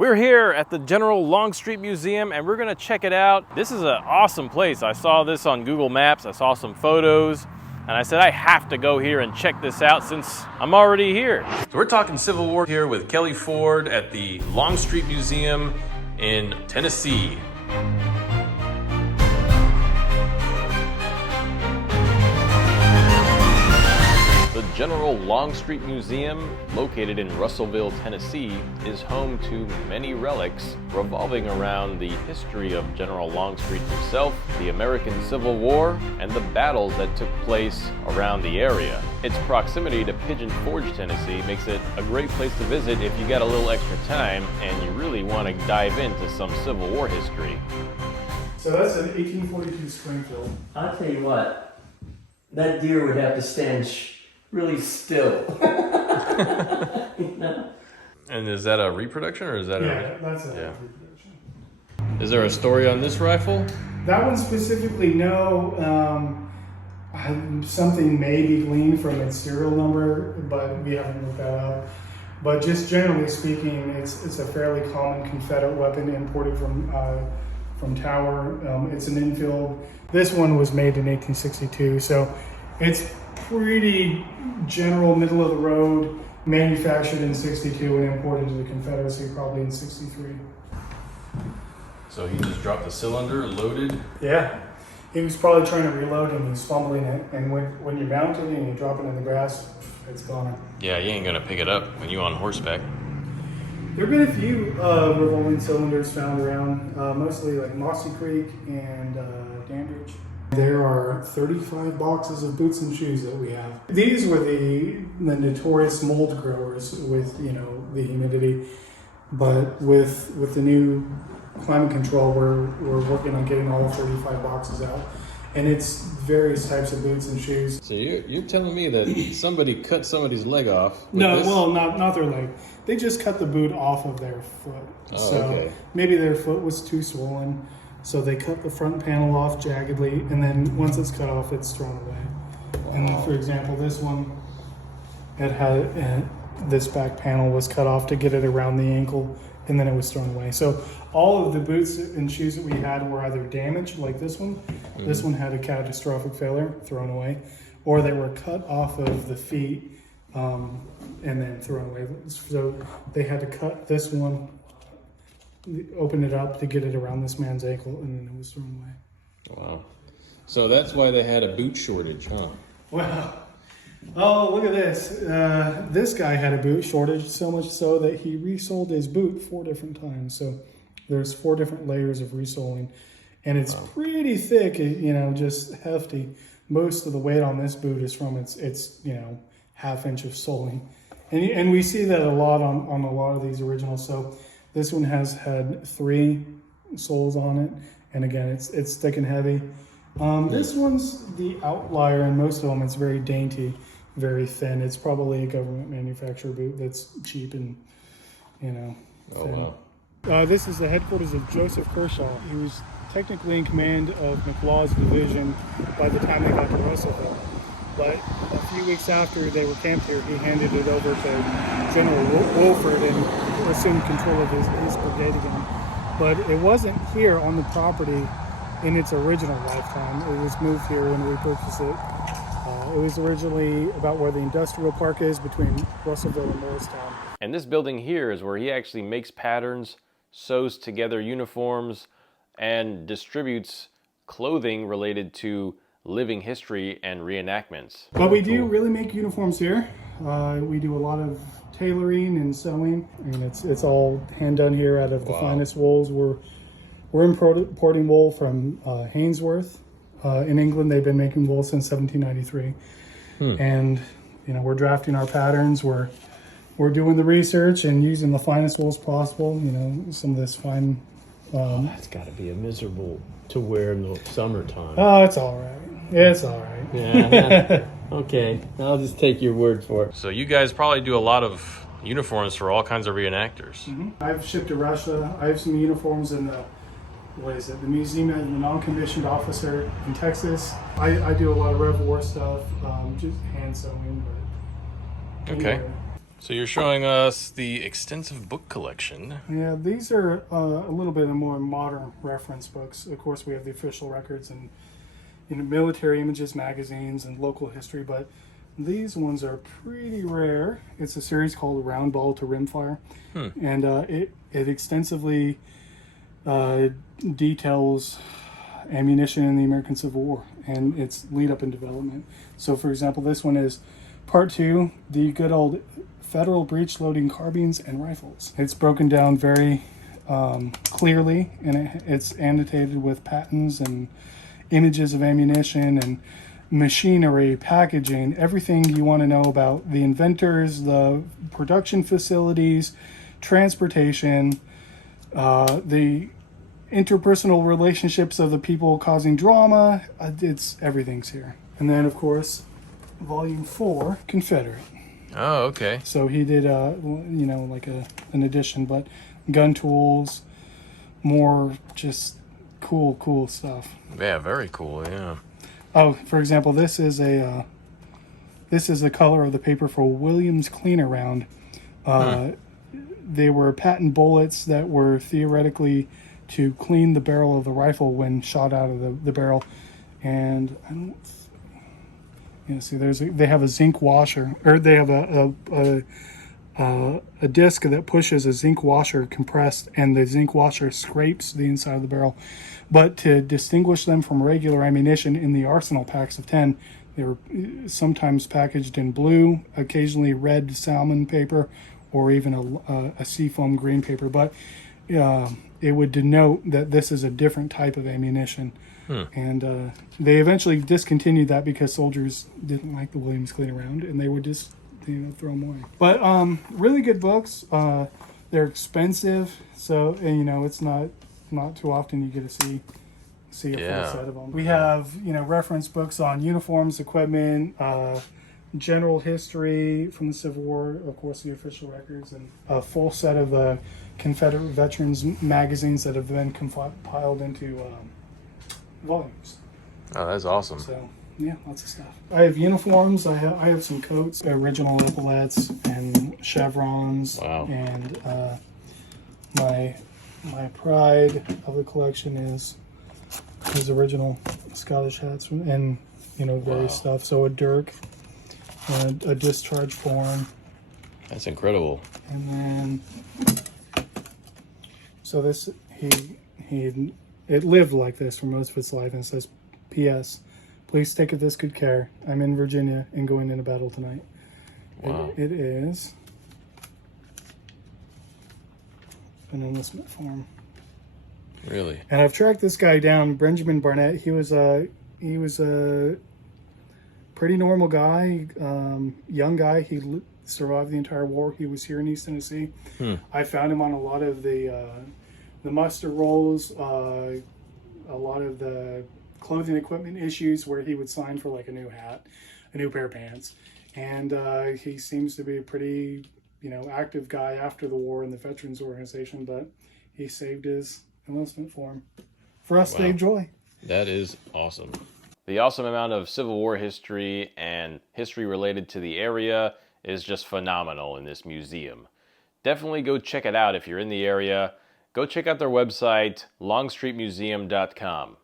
We're here at the General Longstreet Museum and we're gonna check it out. This is an awesome place. I saw this on Google Maps, I saw some photos, and I said I have to go here and check this out since I'm already here. So we're talking Civil War here with Kelly Ford at the Longstreet Museum in Tennessee. The General Longstreet Museum, located in Russellville, Tennessee, is home to many relics revolving around the history of General Longstreet himself, the American Civil War, and the battles that took place around the area. Its proximity to Pigeon Forge, Tennessee makes it a great place to visit if you got a little extra time and you really want to dive into some Civil War history. So that's an 1842 Springfield. I'll tell you what, that deer would have to stand really still. You know? And is that a reproduction or is that that's a reproduction. Is there a story on this rifle? That one specifically, no. Something may be gleaned from its serial number, but we haven't looked that up. But just generally speaking, it's a fairly common Confederate weapon imported from Tower. It's an infield. This one was made in 1862, so it's pretty general, middle of the road, manufactured in 62 and imported to the Confederacy probably in 63. So he just dropped the cylinder, loaded? Yeah. He was probably trying to reload and he was fumbling it, and when you mount it and you drop it in the grass, it's gone. Yeah, you ain't gonna pick it up when you're on horseback. There have been a few revolving cylinders found around, mostly like Mossy Creek and Dandridge. There are 35 boxes of boots and shoes that we have. These were the notorious mold growers with, the humidity, but with the new climate control, we're working on getting all 35 boxes out. And it's various types of boots and shoes. So you're telling me that somebody cut somebody's leg off? No, well, not their leg. They just cut the boot off of their foot. Okay. Maybe their foot was too swollen. So they cut the front panel off jaggedly, and then once it's cut off, it's thrown away. Wow. And then, for example, this one, it had this back panel was cut off to get it around the ankle, and then it was thrown away. So all of the boots and shoes that we had were either damaged, like this one. Mm-hmm. This one had a catastrophic failure, thrown away, or they were cut off of the feet and then thrown away. So they had to cut this one, open it up to get it around this man's ankle, and then it was thrown away. Wow. So that's why they had a boot shortage, huh? Wow. Oh, look at this. This guy had a boot shortage, so much so that he resoled his boot 4 different times. So there's 4 different layers of resoling, and it's pretty thick, just hefty. Most of the weight on this boot is from its half inch of soling. And we see that a lot on a lot of these originals. So this one has had 3 soles on it, and again, it's thick and heavy. This one's the outlier, and most of them, it's very dainty, very thin. It's probably a government manufacturer boot that's cheap and, thin. Oh, wow. This is the headquarters of Joseph Kershaw. He was technically in command of McLaw's division by the time they got to Russellville. But a few weeks after they were camped here, he handed it over to General Wolford and assumed control of his brigade again. But it wasn't here on the property in its original lifetime. It was moved here when we purchased it. It was originally about where the industrial park is between Russellville and Morristown. And this building here is where he actually makes patterns, sews together uniforms, and distributes clothing related to living history and reenactments. But we do really make uniforms here. We do a lot of tailoring and sewing, and it's all hand done here out of the finest wools. We're importing wool from Hainsworth. In England, they've been making wool since 1793. And we're drafting our patterns. We're doing the research and using the finest wools possible. Some of this fine. That's got to be a miserable to wear in the summertime. Oh, it's all right. It's all right. Yeah. Okay, I'll just take your word for it. So you guys probably do a lot of uniforms for all kinds of reenactors. Mm-hmm. I've shipped to Russia. I have some uniforms in the Museum of the Non-Commissioned Officer in Texas. I do a lot of Rev War stuff, just hand sewing. But okay. So you're showing us the extensive book collection. Yeah, these are a little bit more modern reference books. Of course, we have the official records and military images, magazines, and local history, but these ones are pretty rare. It's a series called Round Ball to Rimfire, and it extensively details ammunition in the American Civil War and its lead up and development. So, for example, this one is Part 2, the good old Federal breech-loading carbines and rifles. It's broken down very clearly, and it's annotated with patents and images of ammunition and machinery, packaging, everything you want to know about the inventors, the production facilities, transportation, the interpersonal relationships of the people causing drama. Everything's here. And then, of course, Volume 4, Confederate. Oh, okay. So he did, like an addition, but gun tools, more just cool stuff. Yeah, very cool. Yeah. Oh, for example, this is the color of the paper for Williams Cleaner Round. They were patent bullets that were theoretically to clean the barrel of the rifle when shot out of the barrel, and I don't. See, they have a zinc washer, or they have a disc that pushes a zinc washer compressed, and the zinc washer scrapes the inside of the barrel. But to distinguish them from regular ammunition in the arsenal packs of 10, they were sometimes packaged in blue, occasionally red salmon paper, or even a seafoam green paper. But it would denote that this is a different type of ammunition. And they eventually discontinued that because soldiers didn't like the Williams Cleaner Round, and they would just throw them away. But really good books. They're expensive, so it's not too often you get to see a full set of them. We have reference books on uniforms, equipment, general history from the Civil War, of course the official records, and a full set of the Confederate veterans magazines that have been compiled into volumes. Oh, that's awesome. So yeah, lots of stuff. I have uniforms. I have some coats, original epaulettes and chevrons. Wow. And my pride of the collection is original Scottish hats and various stuff. So a dirk, and a discharge form. That's incredible. And then so this it lived like this for most of its life, and it says, P.S. Please take this good care. I'm in Virginia and going into battle tonight. Wow. It is an enlistment form. Really? And I've tracked this guy down, Benjamin Barnett. He was a pretty normal guy, young guy. He survived the entire war. He was here in East Tennessee. I found him on a lot of the muster rolls, a lot of the clothing equipment issues where he would sign for like a new hat, a new pair of pants. And he seems to be a pretty, active guy after the war in the Veterans Organization, but he saved his enlistment form for us, Dave Joy. That is awesome. The awesome amount of Civil War history and history related to the area is just phenomenal in this museum. Definitely go check it out if you're in the area. Go check out their website, longstreetmuseum.com.